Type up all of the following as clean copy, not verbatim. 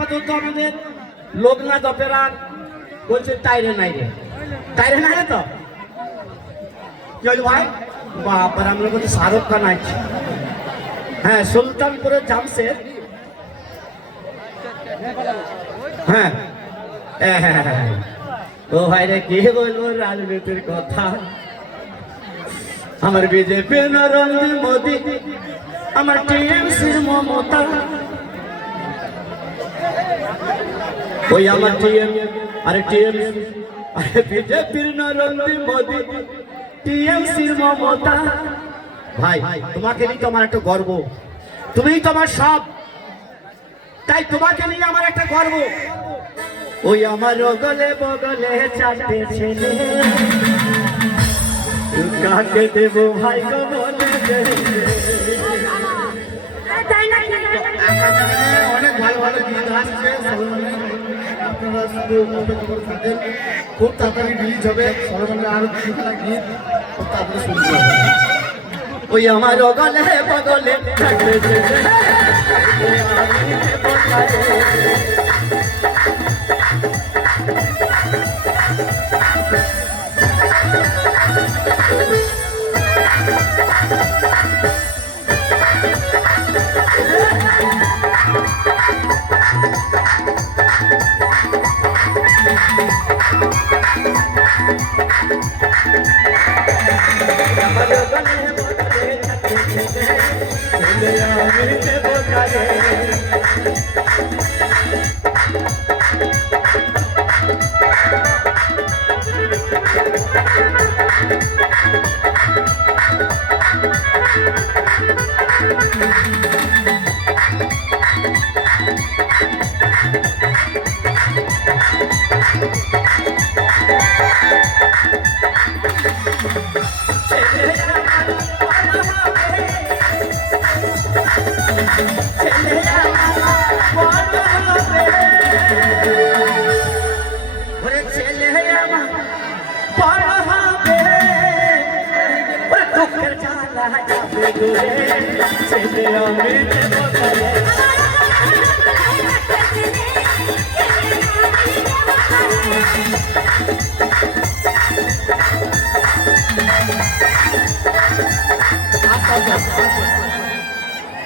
আপাতত আমাদের লোকনাথ অপেরার বলছে টাইরে নাই রে, টাইরে নাই রে তো কি হলো ভাই? বাবার আমরা বলছি শাহরুখ খান আছে। হ্যাঁ, সুলতানপুরের জামশেদ। হ্যাঁ ও ভাই রে, কে বলবো রাজনীতির কথা। আমার বিজেপি নরেন্দ্র মোদী, আমার টিএমসির মমতা, ওই আমার টিএমসি আরে বিজেপির নরেন্দ্র মোদী, টিএমসির মমতা। ভাই তোমাকে নিয়ে তো আমার একটা গর্ব, তুমিই তো আমার সব, তাই তোমাকে নিয়ে আমার একটা গর্ব। ওই আমার বগলে বগলে চারটে ছেলে, কাকে দেব ভাই গো বলে অনেক ভালো ভালো গীত আসছে, আপনারা শুধু অপেক্ষা করে থাকেন, খুব তাড়াতাড়ি রিলিজ হবে। সরকারের আরো কিছুটা গীত খুব তাড়াতাড়ি শুনতে হবে। ওই আমার বগলে বগলে চারটে ছেলে,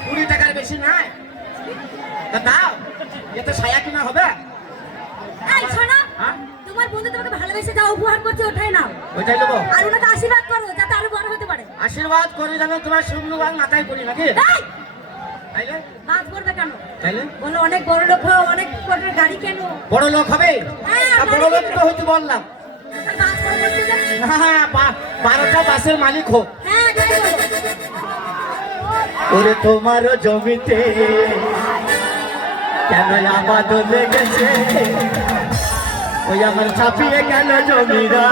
কুড়ি টাকার বেশি নাই দাও, এতে ছায়া কিনা হবে। তোমার বন্ধু তোমাকে ভালোবেসে যা উপহার করছে ওটাই নাও, ওইটাই নেবো। আর ওনাকে আশীর্বাদ করো যাতে আরো বড় হতে পারে। আশীর্বাদ করে জানো তোমার সুন্দরবান মাথায় করি নাকি? তাইলে কাজ করবে কেন? তাইলে বলো অনেক বড় লোক হও, অনেক গাড়ি কেন? বড় লোক হবে, বড় লোক তো হইতে বললাম। হ্যাঁ, 12টা বাসের মালিক হোক। ওরে তোমার জমিতে কেন আবাদ লেগেছে, ওই আমার ছাপিয়ে গেল জমিরা।